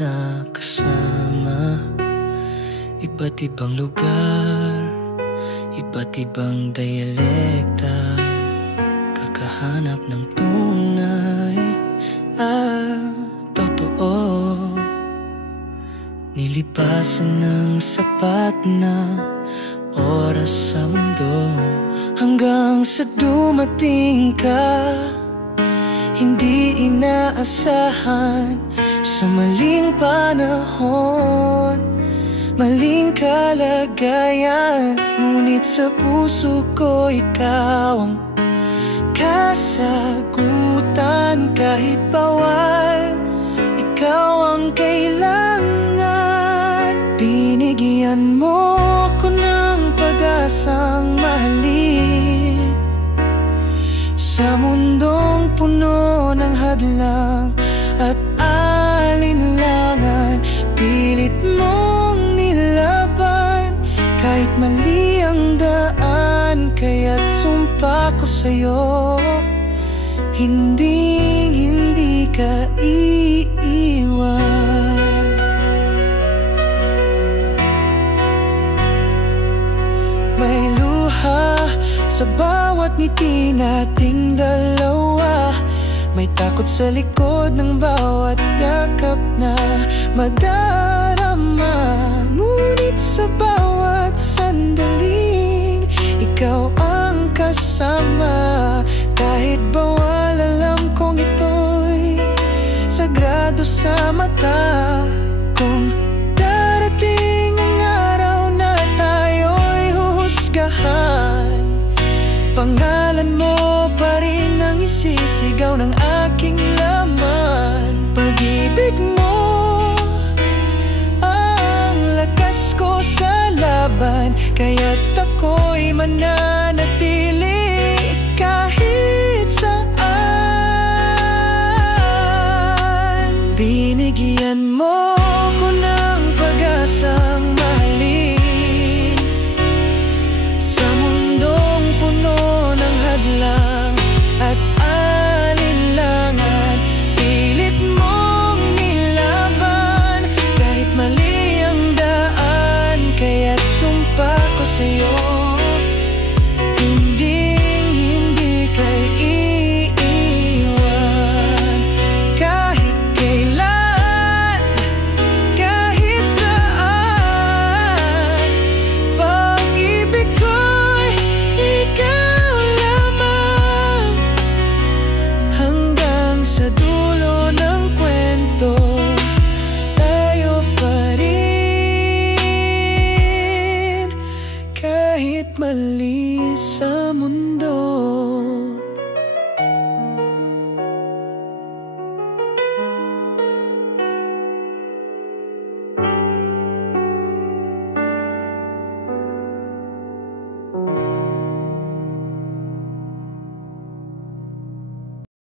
na kasama. Iba't ibang lugar, iba't ibang diyalekta, kakahanap ng tunay at totoo. Nilipasan ng sapat na oras sa mundo, hanggang sa dumating ka. Hindi inaasahan sa maling panahon, maling kalagayan, ngunit sa puso ko ikaw ang kasagutan. Kahit bawal, ikaw ang kailangan. Binigyan mo ko ng pag-asang mahalin sa mundong puno ng hadlang at alinlangan. Pilit mong nilaban kahit mali ang daan, kaya't sumpa ko sa'yo, hindi ka iiwan. May luha sa bawat ngiti nating dalawa, may takot sa likod ng bawat yakap na madarama. Ngunit sa bawat sandaling ikaw ang kasama. Kahit bawal, alam kong ito'y sagrado sa mata. Kung darating ang araw na tayo'y huhusgahan, pangalan mo pa rin ang isisigaw ng aking laman. Pag-ibig mo ang lakas ko sa laban, kaya't ako'y mananatili kahit saan. Binigyan mo ko ng pag-asang mahalin sa mundong puno ng hadlang at alinlangan. Pilit mong nilaban kahit mali ang daan, kaya't sumpa ko sa'yo, hindi ka iiwan. Kahit kailan, kahit saan, pag-ibig ko'y ikaw lamang. Hanggang sa dulo ng kwento, tayo pa rin kahit mali sa mundo.